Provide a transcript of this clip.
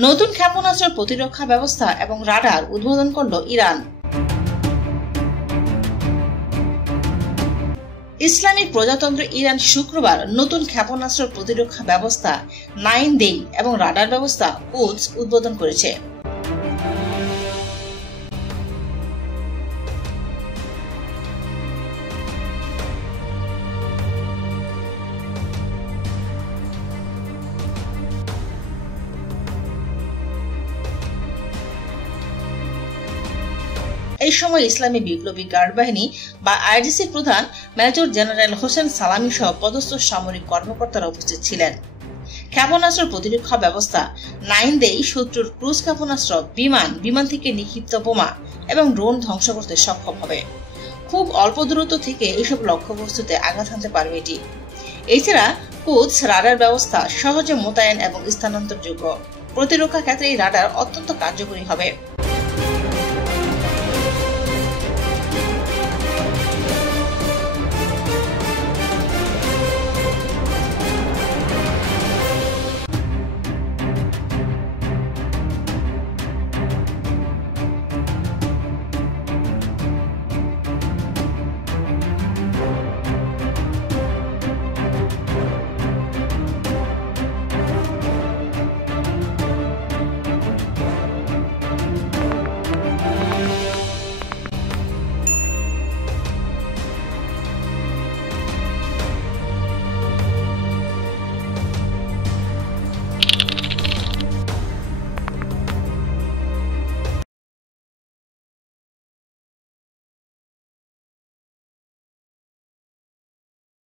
নতুন ক্ষেপণাস্ত্র প্রতিরক্ষা ব্যবস্থা এবং রাডার উদ্বোধন করল ইরান। ইসলামিক প্রজাতন্ত্র ইরান শুক্রবার নতুন ক্ষেপণাস্ত্র প্রতিরক্ষা ব্যবস্থা 9D এবং রাডার ব্যবস্থা কুদস উদ্বোধন করেছে। এই সময় ইসলামী বিপ্লবী গার্ড বাহিনী বা আইডিসির প্রধান মেজর জেনারেল হোসেন সালামি সহ পদস্থ সামরিক কর্মকর্তারা উপস্থিত ছিলেন। ক্ষেপণাস্ত্র প্রতিরক্ষা ব্যবস্থা 9D শত্রুর ক্রুজ ক্ষেপণাস্ত্র, বিমান থেকে নিক্ষিপ্ত বোমা এবং ড্রোন ধ্বংস করতে সক্ষম হবে। খুব অল্প দূরত্ব থেকে এইসব লক্ষ্যবস্তুতে আঘাত হানতে পারবে এটি। এছাড়া কুদস রাডার ব্যবস্থা সহজে মোতায়েন এবং স্থানান্তরযোগ্য। প্রতিরক্ষা ক্ষেত্রে এই রাডার অত্যন্ত কার্যকরী হবে।